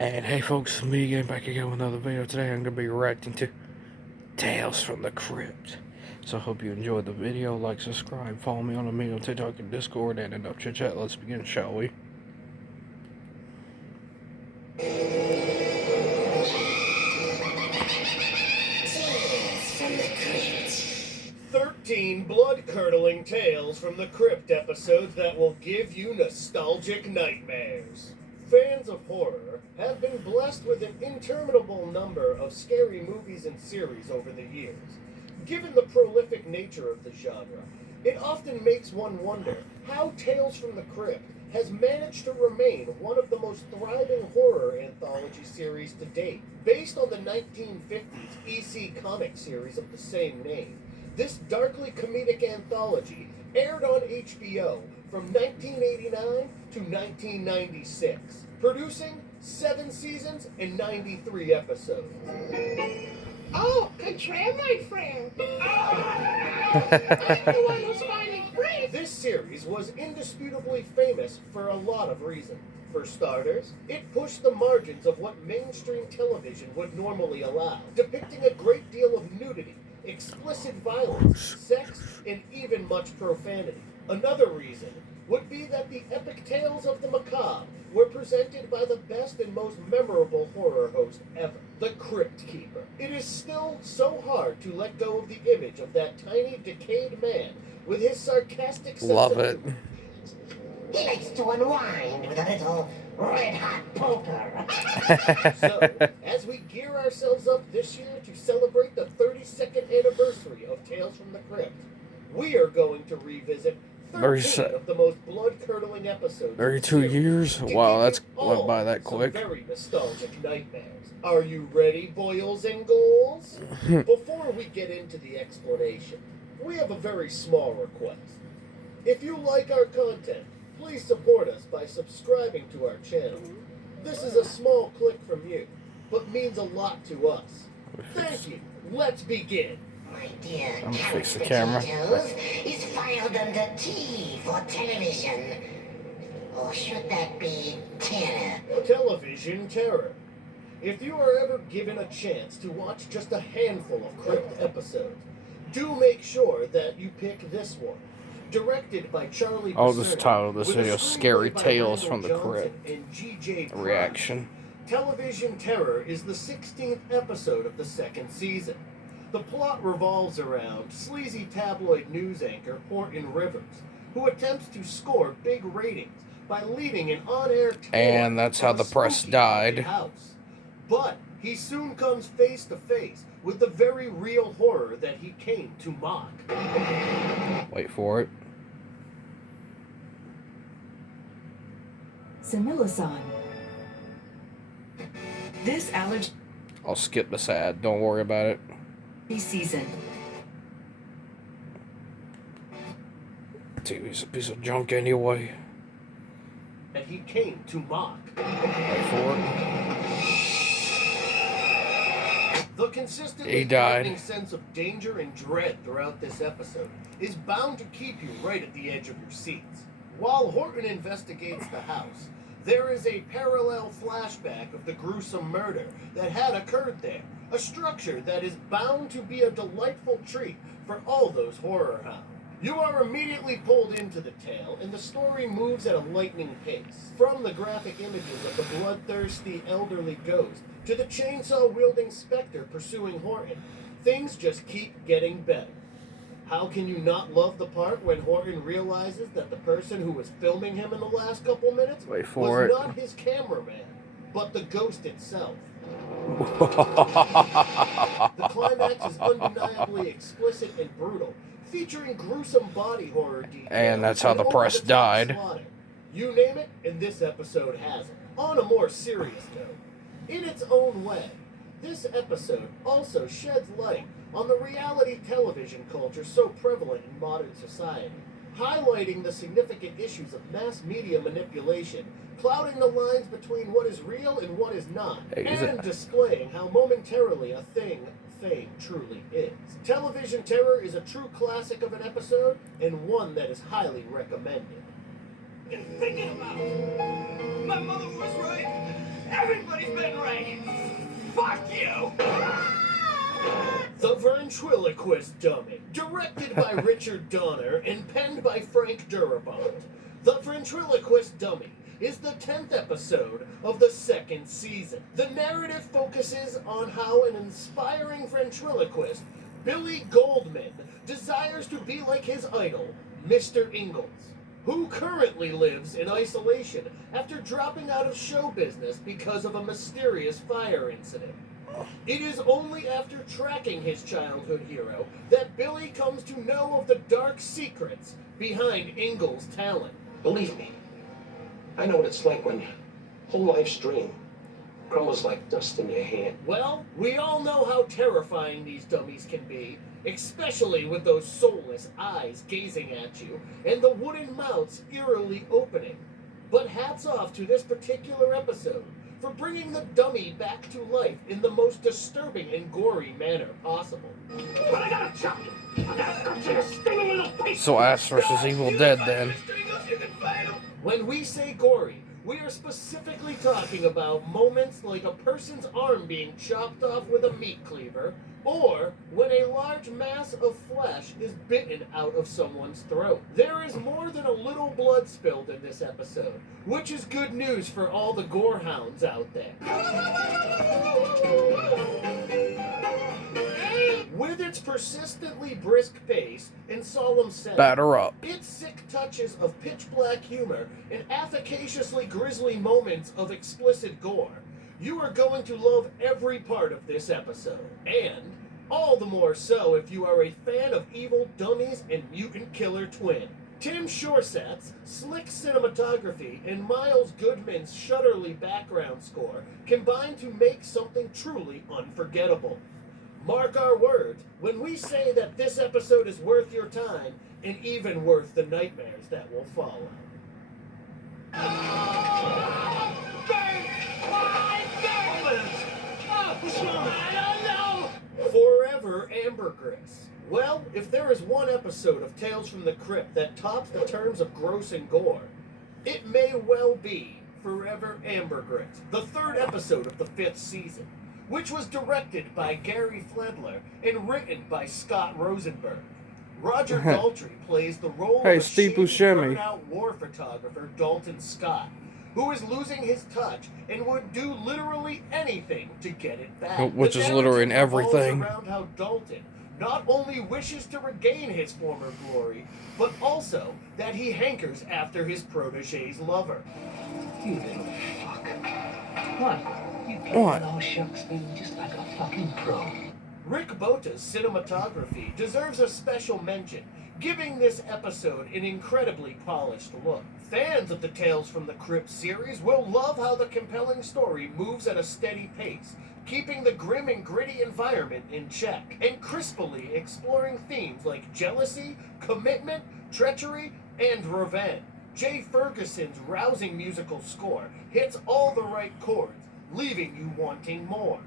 And hey folks, me again, back again with another video. Today I'm going to be reacting to Tales from the Crypt. So I hope you enjoyed the video. Like, subscribe, follow me on the mail, TikTok, and Discord, and enough chit chat. Let's begin, shall we? Tales from the Crypt. 13 blood-curdling Tales from the Crypt episodes that will give you nostalgic nightmares. Fans of horror have been blessed with an interminable number of scary movies and series over the years. Given the prolific nature of the genre, it often makes one wonder how Tales from the Crypt has managed to remain one of the most thriving horror anthology series to date. Based on the 1950s EC comic series of the same name, this darkly comedic anthology aired on HBO from 1989 to 1996, producing 7 seasons and 93 episodes. Oh, Contrail, my friend. I'm the one who's finding Chris. This series was indisputably famous for a lot of reasons. For starters, it pushed the margins of what mainstream television would normally allow, depicting a great deal of nudity, explicit violence, sex, and even much profanity. Another reason would be that the epic tales of the macabre were presented by the best and most memorable horror host ever, the Crypt Keeper. It is still so hard to let go of the image of that tiny, decayed man with his sarcastic sense Love of it. humor. He likes to unwind with a little red-hot poker. So, as we gear ourselves up this year to celebrate the 32nd anniversary of Tales from the Crypt, we are going to revisit 13 of the most blood-curdling episodes. 32 years? Wow, that's went by that quick. Very nostalgic nightmares. Are you ready, boils and ghouls? Before we get into the explanation, we have a very small request. If you like our content, please support us by subscribing to our channel. This is a small click from you, but means a lot to us. Thank you. Let's begin. My dear, I'm gonna fix the camera. Potatoes is filed under T for television. Or should that be terror? Television terror. If you are ever given a chance to watch just a handful of Crypt episodes, do make sure that you pick this one. Directed by Charlie I'll just Berserner, title this with a video screenplay Scary by Tales Randall from the Johnson Crypt. and G.J. Prime. Reaction. Television Terror is the 16th episode of the 2nd season. The plot revolves around sleazy tabloid news anchor Horton Rivers, who attempts to score big ratings by leading an on-air tour And that's how of the a press spooky died. haunted house. But he soon comes face to face with the very real horror that he came to mock. Wait for it. Similasan. This allergy I'll skip this ad. Don't worry about it. season. TV's a piece of junk anyway. That he came to mock. Wait for it. The consistently He died. threatening sense of danger and dread throughout this episode is bound to keep you right at the edge of your seats. While Horton investigates the house, there is a parallel flashback of the gruesome murder that had occurred there, a structure that is bound to be a delightful treat for all those horror hounds. You are immediately pulled into the tale, and the story moves at a lightning pace. From the graphic images of the bloodthirsty elderly ghost to the chainsaw-wielding specter pursuing Horton, things just keep getting better. How can you not love the part when Horton realizes that the person who was filming him in the last couple minutes Wait for was it. not his cameraman, but the ghost itself? The climax is undeniably explicit and brutal, featuring gruesome body horror details. And that's how the press over-the-top died. slaughter. You name it, and this episode has it. On a more serious note, in its own way, this episode also sheds light on the reality television culture so prevalent in modern society, highlighting the significant issues of mass media manipulation, clouding the lines between what is real and what is not, Hey, is and it- displaying how momentarily a thing fame truly is. Television Terror is a true classic of an episode, and one that is highly recommended. Thinking about it. My mother was right. Everybody's Fuck you! The Ventriloquist Dummy, directed by Richard Donner and penned by Frank Darabont. The Ventriloquist Dummy is the 10th episode of the second season. The narrative focuses on how an inspiring ventriloquist, Billy Goldman, desires to be like his idol, Mr. Ingalls, who currently lives in isolation after dropping out of show business because of a mysterious fire incident. It is only after tracking his childhood hero that Billy comes to know of the dark secrets behind Ingalls' talent. Believe me, I know what it's like when whole life's dream crumbles like dust in your hand. Well, we all know how terrifying these dummies can be, especially with those soulless eyes gazing at you and the wooden mouths eerily opening. But hats off to this particular episode for bringing the dummy back to life in the most disturbing and gory manner possible. But I gotta chop you! I gotta cut you to stinging little piece! So Ash vs. Evil Dead then. When we say gory, we are specifically talking about moments like a person's arm being chopped off with a meat cleaver, or when a large mass of flesh is bitten out of someone's throat. There is more than a little blood spilled in this episode, which is good news for all the gorehounds out there. With its persistently brisk pace and solemn setting, Batter up. its sick touches of pitch-black humor and efficaciously grisly moments of explicit gore, you are going to love every part of this episode. And all the more so if you are a fan of evil dummies and mutant killer twin. Tim Shoreset's slick cinematography and Miles Goodman's shudderly background score combine to make something truly unforgettable. Mark our words when we say that this episode is worth your time and even worth the nightmares that will follow. Forever Ambergris. Well, if there is one episode of Tales from the Crypt that tops the terms of gross and gore, it may well be Forever Ambergris, the third episode of the 5th season, which was directed by Gary Fledler and written by Scott Rosenberg. Roger Daltrey plays the role Hey, of a Steve shady, Buscemi. burnout war photographer Dalton Scott, who is losing his touch and would do literally anything to get it back. Which The is literally in narrative revolves everything. around how Dalton not only wishes to regain his former glory, but also that he hankers after his protege's lover. You little fuck. What? You What? playing all shucks, baby, just like a fucking pro. Rick Bota's cinematography deserves a special mention, giving this episode an incredibly polished look. Fans of the Tales from the Crypt series will love how the compelling story moves at a steady pace, keeping the grim and gritty environment in check, and crisply exploring themes like jealousy, commitment, treachery, and revenge. Jay Ferguson's rousing musical score hits all the right chords, leaving you wanting more.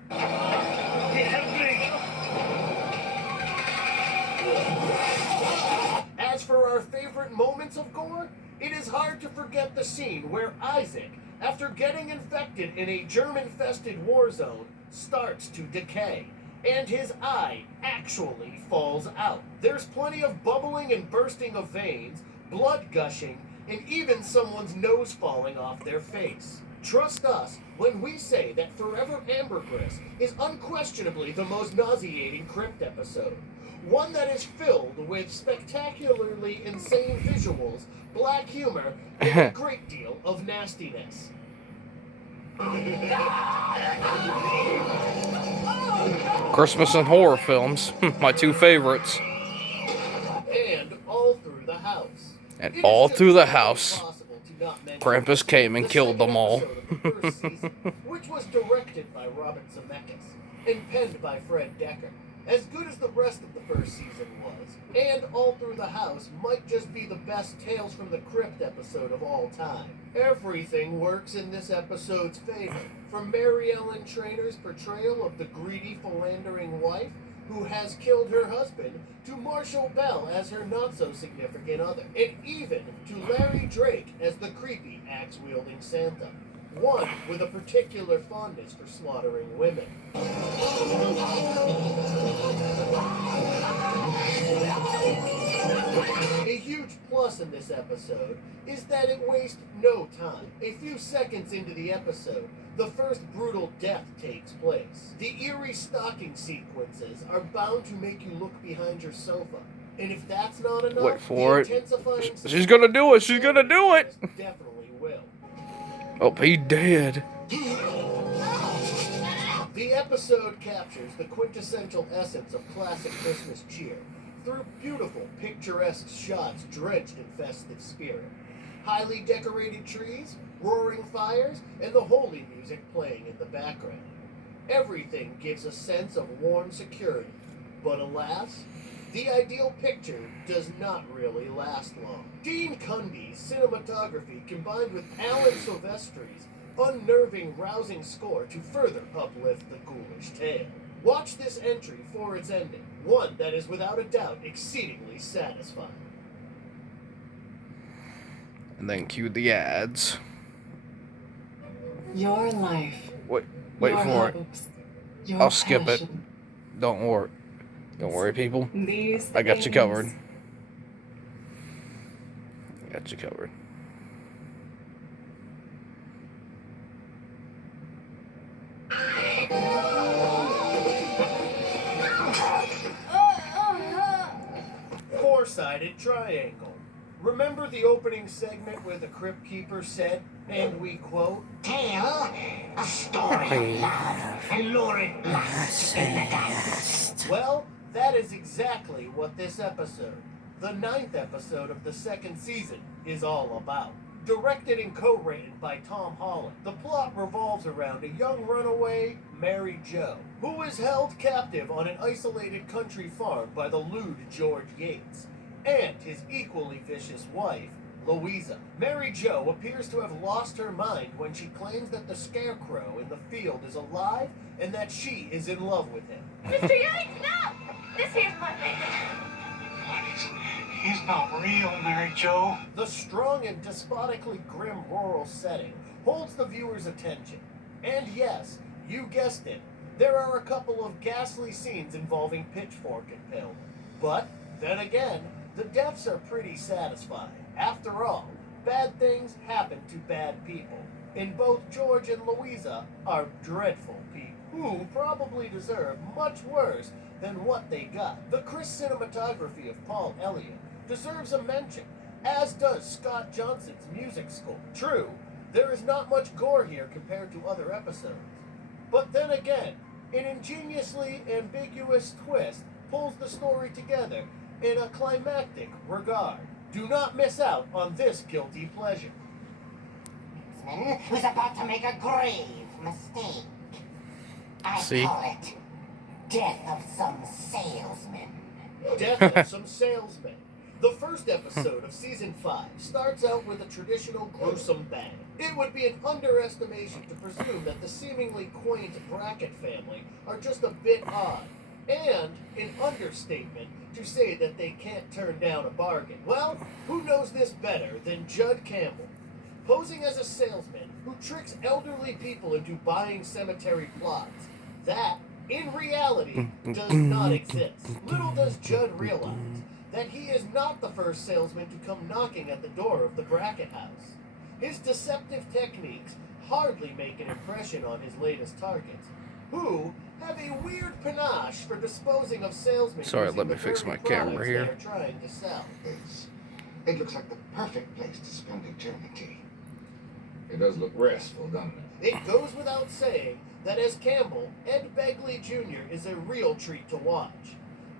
As for our favorite moments of gore, it is hard to forget the scene where Isaac, after getting infected in a germ-infested war zone, starts to decay, and his eye actually falls out. There's plenty of bubbling and bursting of veins, blood gushing, and even someone's nose falling off their face. Trust us when we say that Forever Ambergris is unquestionably the most nauseating Crypt episode. One that is filled with spectacularly insane visuals, black humor, and a great deal of nastiness. Christmas and horror films. My two favorites. And all through the house. And It is all just through the not house. possible to not mention Krampus came and the killed them second all. episode of the first season, which was directed by Robert Zemeckis and penned by Fred Decker. As good as the rest of the first season was, and All Through the House might just be the best Tales from the Crypt episode of all time. Everything works in this episode's favor, from Mary Ellen Trainor's portrayal of the greedy, philandering wife who has killed her husband, to Marshall Bell as her not-so-significant other, and even to Larry Drake as the creepy axe-wielding Santa. one with a particular fondness for slaughtering women. A huge plus in this episode is that it wastes no time. A few seconds into the episode, the first brutal death takes place. The eerie stalking sequences are bound to make you look behind your sofa. And if that's not enough, Wait for it. intensifying She's gonna do it. She's gonna do it. definitely will. Oh, he dead. The episode captures the quintessential essence of classic Christmas cheer through beautiful, picturesque shots drenched in festive spirit. Highly decorated trees, roaring fires, and the holy music playing in the background. Everything gives a sense of warm security. But alas, the ideal picture does not really last long. Dean Cundy's cinematography combined with Alan Silvestri's unnerving, rousing score to further uplift the ghoulish tale. Watch this entry for its ending, one that is without a doubt exceedingly satisfying. And then cue the ads. Your life. Wait Your for it. hopes, your I'll skip it. passion. Don't worry. Don't worry, people. These I got you things. covered. Got you covered. Four-sided triangle. Remember the opening segment where the crypt keeper said, and we quote, Tale, a story of love and lurid lust in the dust. well, that is exactly what this episode, the 9th episode of the 2nd season, is all about. Directed and co-written by Tom Holland, the plot revolves around a young runaway, Mary Jo, who is held captive on an isolated country farm by the lewd George Yates, and his equally vicious wife, Louisa. Mary Jo appears to have lost her mind when she claims that the scarecrow in the field is alive and that she is in love with him. Mr. Yates, no! This here's my baby. He's not real, Mary Jo. The strong and despotically grim rural setting holds the viewer's attention. And yes, you guessed it, there are a couple of ghastly scenes involving pitchfork impalement. But, then again, the deaths are pretty satisfying. After all, bad things happen to bad people. And both George and Louisa are dreadful people who probably deserve much worse than what they got. The crisp cinematography of Paul Elliott deserves a mention, as does Scott Johnson's music score. True, there is not much gore here compared to other episodes. But then again, an ingeniously ambiguous twist pulls the story together in a climactic regard. Do not miss out on this guilty pleasure. Man was about to make a grave mistake. I See? call it Death of Some Salesman. Death of Some Salesmen. The first episode of Season 5 starts out with a traditional gruesome bang. It would be an underestimation to presume that the seemingly quaint Brackett family are just a bit odd, and an understatement to say that they can't turn down a bargain. Well, who knows this better than Judd Campbell, posing as a salesman who tricks elderly people into buying cemetery plots that, in reality, does not exist. Little does Judd realize that he is not the first salesman to come knocking at the door of the Brackett house. His deceptive techniques hardly make an impression on his latest targets, who have a weird panache for disposing of salesmen. Sorry, using let me the fix very my camera products here. they are trying to sell. It looks like the perfect place to spend eternity. It does look restful, doesn't it? It goes without saying that as Campbell, Ed Begley Jr. is a real treat to watch.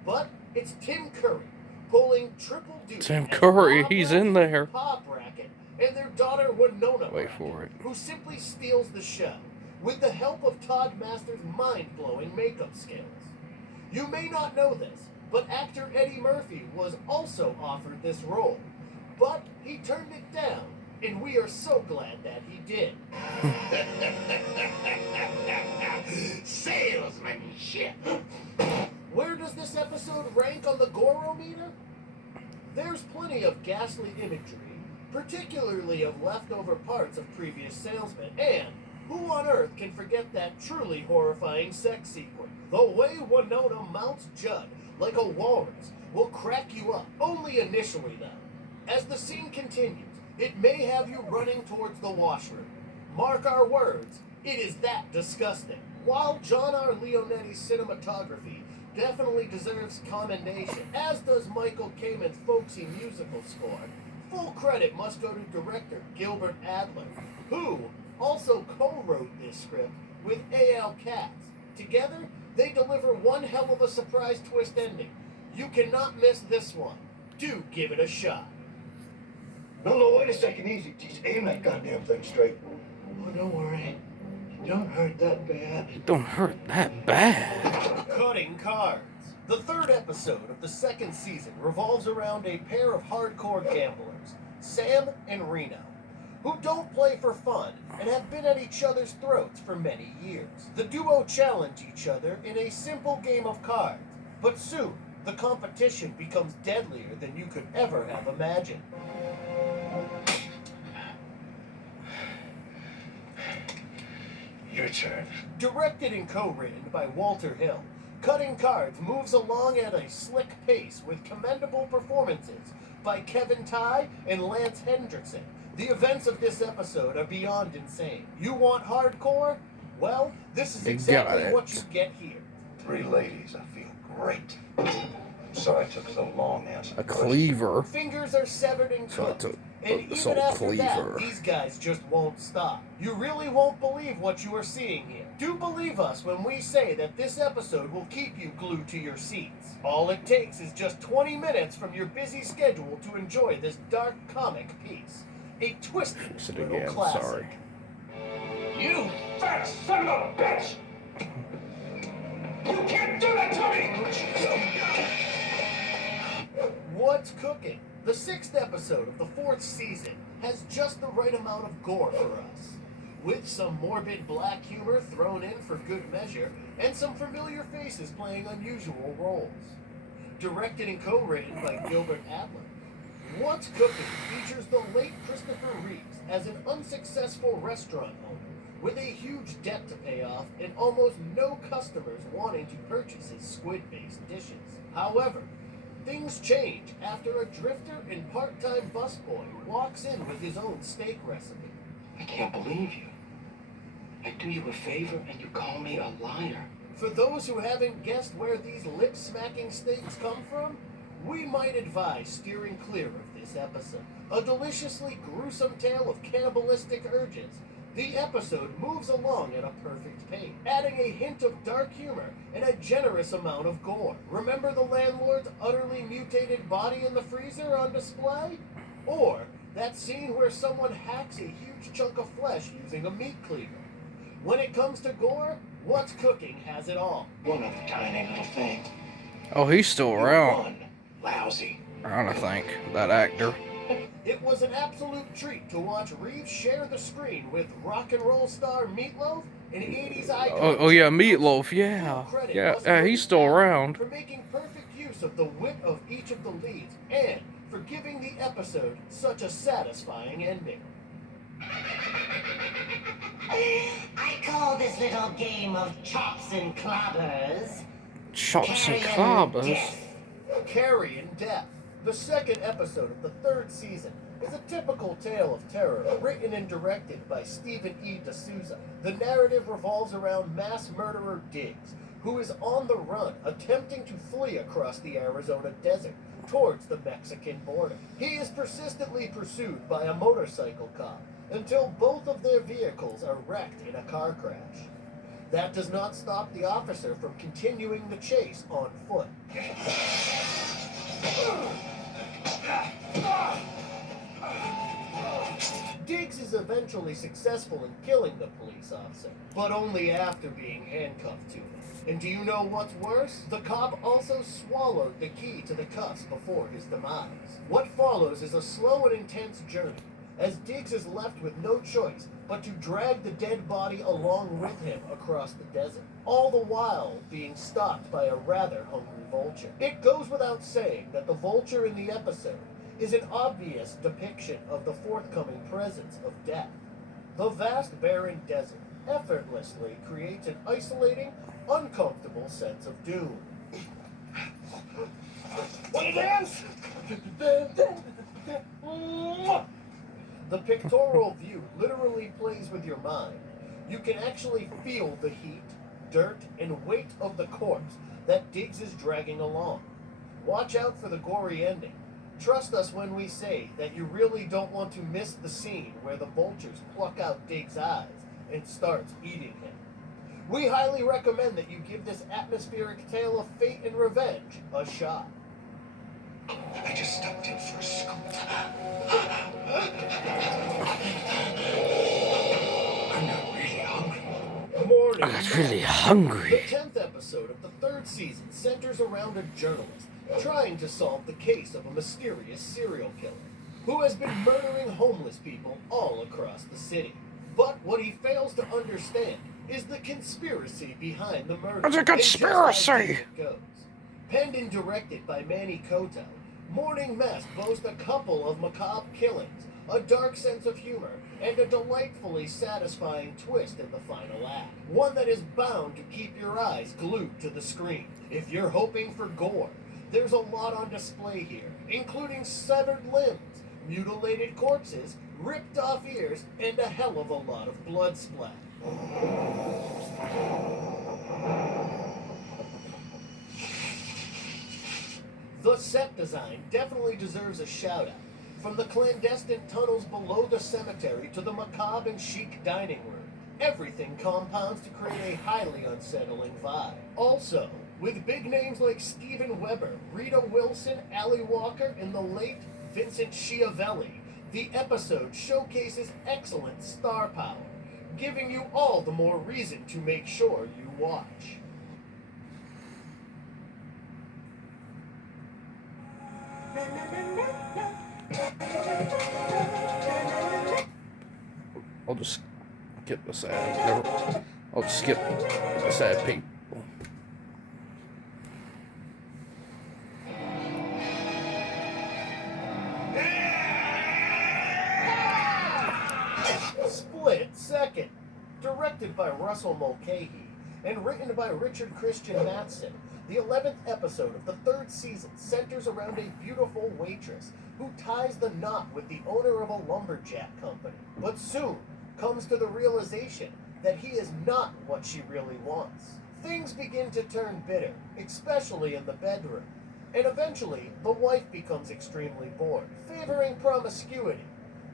But it's Tim Curry pulling triple duty. Tim as Curry, Bob he's Brackett, in there. Pa Brackett, and their daughter Winona Wait Brackett, for it. who simply steals the show with the help of Todd Masters' mind-blowing makeup skills. You may not know this, but actor Eddie Murphy was also offered this role, but he turned it down, and we are so glad that he did. Salesmanship! Where does this episode rank on the Gorometer? There's plenty of ghastly imagery, particularly of leftover parts of previous salesmen, and who on earth can forget that truly horrifying sex sequence? The way Winona mounts Judd like a walrus will crack you up, only initially though. As the scene continues, it may have you running towards the washroom. Mark our words, it is that disgusting. While John R. Leonetti's cinematography definitely deserves commendation, as does Michael Kamen's folksy musical score, full credit must go to director Gilbert Adler, who also co-wrote this script with A.L. Katz. Together, they deliver one hell of a surprise twist ending. You cannot miss this one. Do give it a shot. No, wait a second, easy. Geez, aim that goddamn thing straight. Oh, don't worry. It don't hurt that bad. It don't hurt that bad. Cutting Cards. The third episode of the second season revolves around a pair of hardcore gamblers, Sam and Reno, who don't play for fun and have been at each other's throats for many years. The duo challenge each other in a simple game of cards, but soon the competition becomes deadlier than you could ever have imagined. Your turn. Directed and co-written by Walter Hill, Cutting Cards moves along at a slick pace with commendable performances by Kevin Tighe and Lance Hendrickson. The events of this episode are beyond insane. You want hardcore? Well, this is exactly what you get here. 3 ladies, I feel great. Sorry it took so long answering. A cleaver. Fingers are severed and So cooked. it's And a even salt after cleaver. that, these guys just won't stop. You really won't believe what you are seeing here. Do believe us when we say that this episode will keep you glued to your seats. All it takes is just 20 minutes from your busy schedule to enjoy this dark comic piece. A twisted Fix it little again, classic. sorry. You fat son of a bitch! You can't do that to me! What's cooking? The 6th episode of the 4th season has just the right amount of gore for us, with some morbid black humor thrown in for good measure, and some familiar faces playing unusual roles. Directed and co-written by Gilbert Adler, What's Cooking features the late Christopher Reeves as an unsuccessful restaurant owner with a huge debt to pay off and almost no customers wanting to purchase his squid-based dishes. However, things change after a drifter and part-time busboy walks in with his own steak recipe. I can't believe you. I do you a favor and you call me a liar. For those who haven't guessed where these lip-smacking steaks come from, we might advise steering clear of this episode. A deliciously gruesome tale of cannibalistic urges, the episode moves along at a perfect pace, adding a hint of dark humor and a generous amount of gore. Remember the landlord's utterly mutated body in the freezer on display? Or that scene where someone hacks a huge chunk of flesh using a meat cleaver? When it comes to gore, What's Cooking has it all. One other tiny little thing. Oh, he's still You around. won. Lousy. I think that actor. It was an absolute treat to watch Reeves share the screen with rock and roll star Meatloaf and 80s icon. Oh yeah, Meatloaf. Yeah, yeah. He's still around. For making perfect use of the wit of each of the leads and for giving the episode such a satisfying ending. I call this little game of chops and clobbers. Chops and Carrion clobbers. Death. Carrion Death. The second episode of the 3rd season is a typical tale of terror written and directed by Stephen E. D'Souza. The narrative revolves around mass murderer Diggs, who is on the run, attempting to flee across the Arizona desert towards the Mexican border. He is persistently pursued by a motorcycle cop until both of their vehicles are wrecked in a car crash. That does not stop the officer from continuing the chase on foot. Diggs is eventually successful in killing the police officer, but only after being handcuffed to him. And do you know what's worse? The cop also swallowed the key to the cuffs before his demise. What follows is a slow and intense journey, as Diggs is left with no choice but to drag the dead body along with him across the desert, all the while being stalked by a rather hungry vulture. It goes without saying that the vulture in the episode is an obvious depiction of the forthcoming presence of death. The vast barren desert effortlessly creates an isolating, uncomfortable sense of doom. Want to dance? The pictorial view literally plays with your mind. You can actually feel the heat, dirt, and weight of the corpse that Diggs is dragging along. Watch out for the gory ending. Trust us when we say that you really don't want to miss the scene where the vultures pluck out Diggs' eyes and starts eating him. We highly recommend that you give this atmospheric tale of fate and revenge a shot. I just stopped in for a scoop. I'm not really hungry. Morning. I got really hungry. The 10th episode of the 3rd season centers around a journalist trying to solve the case of a mysterious serial killer who has been murdering homeless people all across the city. But what he fails to understand is the conspiracy behind the murder. It's a conspiracy! And just like it goes. Penned and directed by Manny Coto, Morning Mess boasts a couple of macabre killings, a dark sense of humor, and a delightfully satisfying twist in the final act. One that is bound to keep your eyes glued to the screen. If you're hoping for gore, there's a lot on display here, including severed limbs, mutilated corpses, ripped off ears, and a hell of a lot of blood splat. The set design definitely deserves a shout out. From the clandestine tunnels below the cemetery to the macabre and chic dining room, everything compounds to create a highly unsettling vibe. Also, with big names like Steven Weber, Rita Wilson, Ali Walker, and the late Vincent Schiavelli, the episode showcases excellent star power, giving you all the more reason to make sure you watch. I'll just skip the sad. Never. I'll just skip the sad people. Split Second, directed by Russell Mulcahy and written by Richard Christian Matheson, the 11th episode of the 3rd season centers around a beautiful waitress who ties the knot with the owner of a lumberjack company, but soon comes to the realization that he is not what she really wants. Things begin to turn bitter, especially in the bedroom, and eventually the wife becomes extremely bored, favoring promiscuity.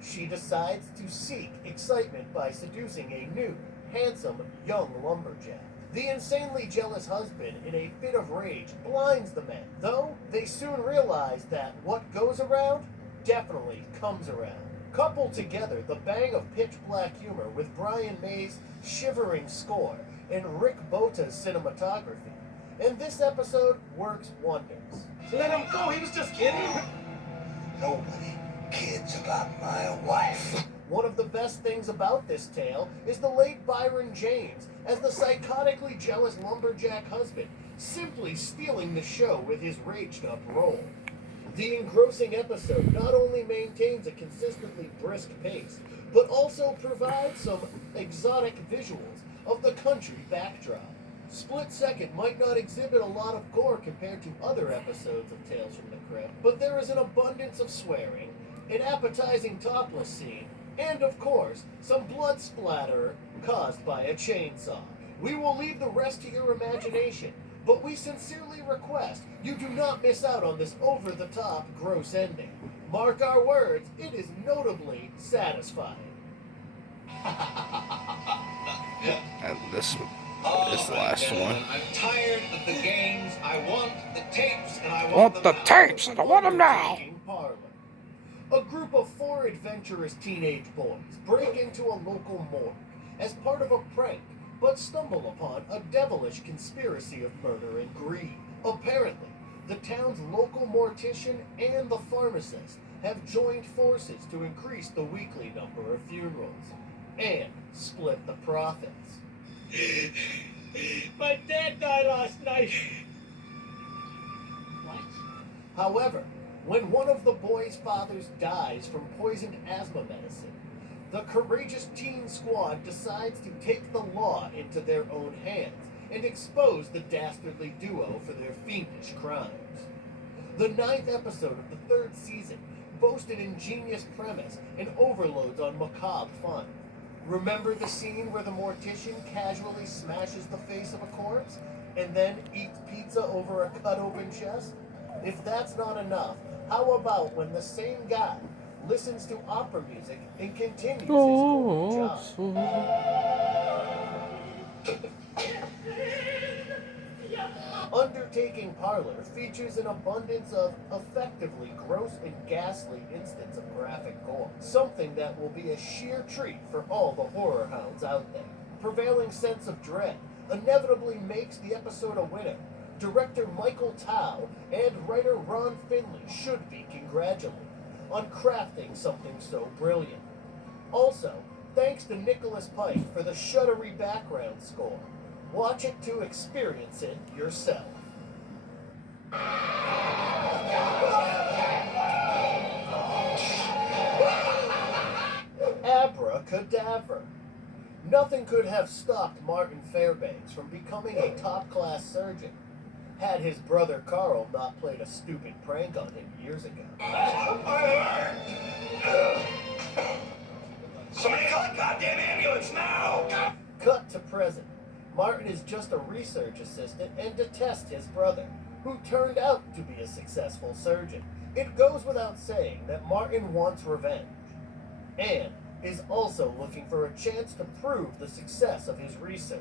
She decides to seek excitement by seducing a new, handsome, young lumberjack. The insanely jealous husband, in a fit of rage, blinds the men, though they soon realize that what goes around definitely comes around. Couple together the bang of pitch-black humor with Brian May's shivering score and Rick Bota's cinematography, and this episode works wonders. Let him go, he was just kidding. Nobody kids about my wife. One of the best things about this tale is the late Byron James as the psychotically jealous lumberjack husband, simply stealing the show with his raged-up role. The engrossing episode not only maintains a consistently brisk pace, but also provides some exotic visuals of the country backdrop. Split Second might not exhibit a lot of gore compared to other episodes of Tales from the Crypt, but there is an abundance of swearing, an appetizing topless scene, and of course, some blood splatter caused by a chainsaw. We will leave the rest to your imagination, but we sincerely request you do not miss out on this over-the-top gross ending. Mark our words, it is notably satisfying. And this is the last one. I'm tired of the games. I want the tapes, and I Want the tapes, and I want them now. Parlor. A group of 4 adventurous teenage boys break into a local morgue as part of a prank, but stumble upon a devilish conspiracy of murder and greed. Apparently, the town's local mortician and the pharmacist have joined forces to increase the weekly number of funerals and split the profits. My dad died last night. However, When one of the boy's fathers dies from poisoned asthma medicine, the courageous teen squad decides to take the law into their own hands and expose the dastardly duo for their fiendish crimes. The 9th episode of the 3rd season boasts an ingenious premise and overloads on macabre fun. Remember the scene where the mortician casually smashes the face of a corpse and then eats pizza over a cut-open chest? If that's not enough, how about when the same guy listens to opera music and continues his gory job? Undertaking Parlor features an abundance of effectively gross and ghastly instances of graphic gore, something that will be a sheer treat for all the horror hounds out there. Prevailing sense of dread inevitably makes the episode a winner. Director Michael Tao and writer Ron Finley should be congratulated on crafting something so brilliant. Also, thanks to Nicholas Pike for the shuddery background score. Watch it to experience it yourself. Abra Cadaver. Nothing could have stopped Martin Fairbanks from becoming a top-class surgeon, had his brother Carl not played a stupid prank on him years ago. Somebody call a goddamn ambulance now! Cut to present. Martin is just a research assistant and detests his brother, who turned out to be a successful surgeon. It goes without saying that Martin wants revenge, and is also looking for a chance to prove the success of his research,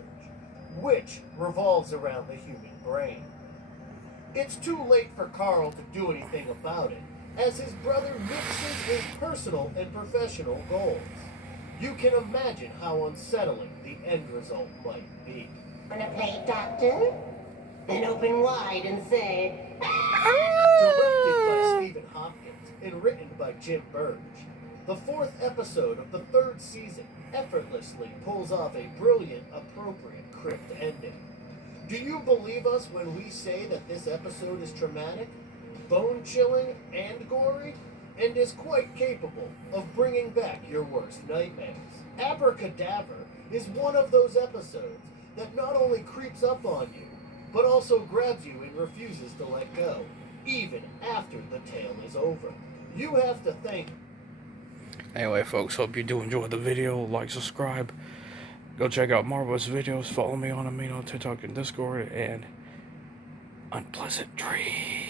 which revolves around the human brain. It's too late for Carl to do anything about it, as his brother mixes his personal and professional goals. You can imagine how unsettling the end result might be. Wanna play doctor? Then open wide and say, Directed by Stephen Hopkins and written by Jim Burge, the 4th episode of the 3rd season effortlessly pulls off a brilliant, appropriate crypt ending. Do you believe us when we say that this episode is traumatic, bone-chilling, and gory, and is quite capable of bringing back your worst nightmares? Abra Cadaver is one of those episodes that not only creeps up on you, but also grabs you and refuses to let go, even after the tale is over. You have to thank... Anyway, folks, hope you do enjoy the video. Like, subscribe. Go check out Marvelous videos. Follow me on TikTok and Discord. And unpleasant dreams.